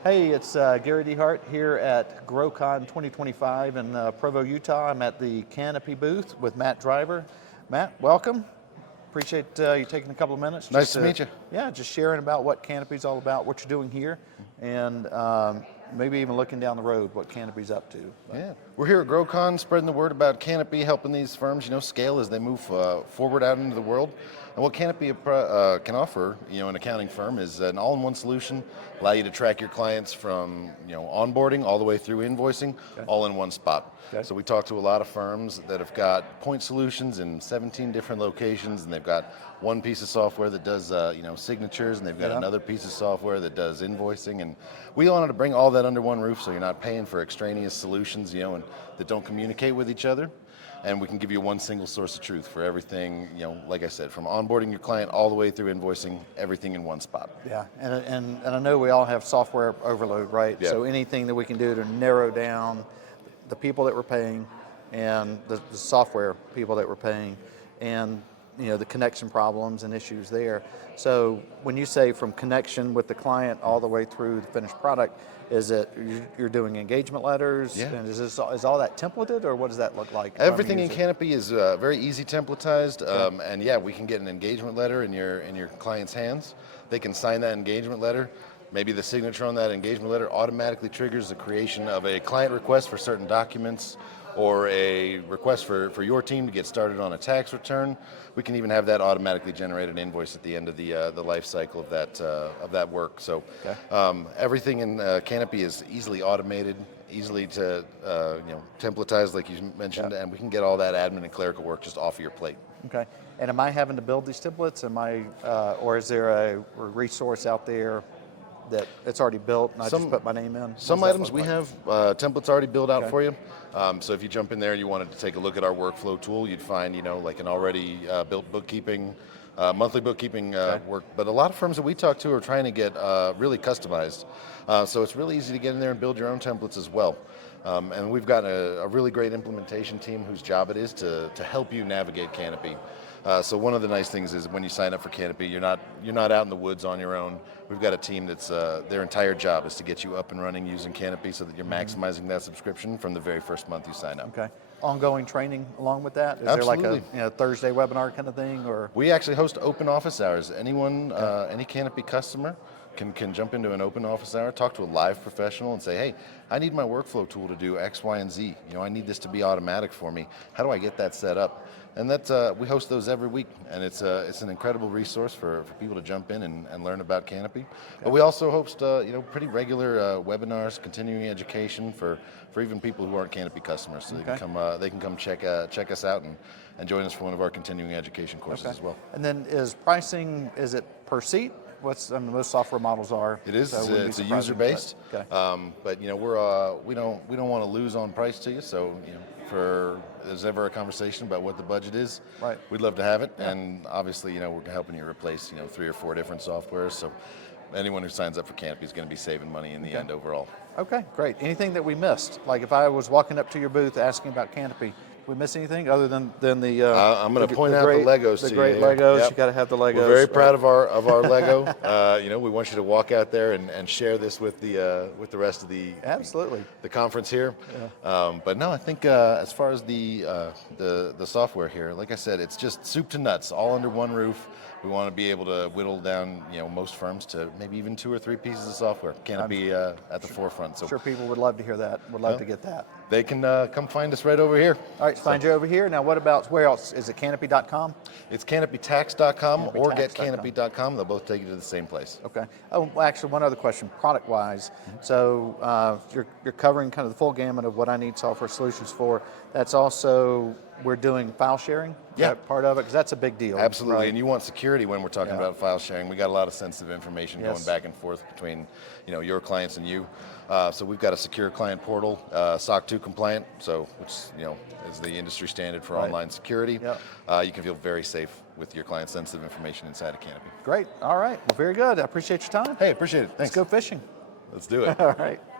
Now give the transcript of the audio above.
Hey, it's Gary DeHart here at GrowCon 2025 in Provo, Utah. I'm at the Canopy booth with Matt Driver. Matt, welcome. Appreciate you taking a couple of minutes. Nice to meet you. Yeah, just sharing about what Canopy's all about, what you're doing here, and maybe even looking down the road what Canopy's up to. Yeah, we're here at GrowCon, spreading the word about Canopy, helping these firms, scale as they move forward out into the world. And what Canopy can offer, an accounting firm is an all-in-one solution, allow you to track your clients from, onboarding all the way through invoicing, all in one spot. Okay. So we talk to a lot of firms that have got point solutions in 17 different locations, and they've got one piece of software that does, signatures, and they've got another piece of software that does invoicing. And we wanted to bring all that under one roof, so you're not paying for extraneous solutions, and that don't communicate with each other. And we can give you one single source of truth for everything, like I said, from onboarding your client all the way through invoicing, everything in one spot. Yeah, and I know we all have software overload, right? Yeah. So anything that we can do to narrow down the people that we're paying and the software people that we're paying and the connection problems and issues there. So when you say from connection with the client all the way through the finished product, is it you're doing engagement letters? Yeah. And is all that templated, or what does that look like? Everything in Canopy is very easy templatized, Okay. and yeah, we can get an engagement letter in your client's hands. They can sign that engagement letter. Maybe the signature on that engagement letter automatically triggers the creation of a client request for certain documents, or a request for your team to get started on a tax return. We can even have that automatically generate an invoice at the end of the life cycle of that work. So everything in Canopy is easily automated, easily to templatized, like you mentioned, and we can get all that admin and clerical work just off of your plate. Okay. And am I having to build these templates? Or is there a resource out there that it's already built and I just put my name in? Some items we have templates already built out for you. So if you jump in there and you wanted to take a look at our workflow tool, you'd find like an already built bookkeeping, monthly bookkeeping work. But a lot of firms that we talk to are trying to get really customized. So it's really easy to get in there and build your own templates as well. And we've got a really great implementation team whose job it is to help you navigate Canopy. So one of the nice things is when you sign up for Canopy, you're not out in the woods on your own. We've got a team that's their entire job is to get you up and running using Canopy so that you're maximizing that subscription from the very first month you sign up. Okay. Ongoing training along with that? Is Absolutely. there like a Thursday webinar kind of thing, or? We actually host open office hours. Anyone, any Canopy customer can jump into an open office hour, talk to a live professional and say, hey, I need my workflow tool to do X, Y, and Z. I need this to be automatic for me. How do I get that set up? And we host those every week, and it's an incredible resource for people to jump in and learn about Canopy. Okay. But we also host pretty regular webinars, continuing education for even people who aren't Canopy customers, so they can come check us out and join us for one of our continuing education courses as well. And then is it per seat? Most software models are. It is. So it's a user based. Okay. But we don't want to lose on price to you. So if there's ever a conversation about what the budget is, right, we'd love to have it. Yeah. And obviously, we're helping you replace 3 or 4 different softwares. So anyone who signs up for Canopy is going to be saving money in the end overall. Okay, great. Anything that we missed? Like if I was walking up to your booth asking about Canopy, did we miss anything other than the? I'm going to point out the Legos to you. The great Legos. Yep. You got to have the Legos. We're very proud of our Lego. We want you to walk out there and share this with the rest of the conference here. Yeah. But no, I think as far as the software here, like I said, it's just soup to nuts, all under one roof. We want to be able to whittle down, most firms to maybe even 2 or 3 pieces of software. Canopy at the forefront. So I'm sure people would love to hear that. Would love to get that. They can come find us right over here. All right, find you over here. Now, where else? Is it Canopy.com? It's CanopyTax.com or GetCanopy.com. They'll both take you to the same place. Okay. Oh, well, actually, one other question, product-wise. So you're covering kind of the full gamut of what I need software solutions for. That's also, we're doing file sharing. Yeah, part of it, because that's a big deal. Absolutely, right? And you want security when we're talking about file sharing. We got a lot of sensitive information going back and forth between, your clients and you. So we've got a secure client portal, SOC 2 compliant, which is the industry standard for online security. Yep. You can feel very safe with your client sensitive information inside of Canopy. Great. All right. Well, very good. I appreciate your time. Hey, appreciate it. Thanks. Let's go fishing. Let's do it. All right.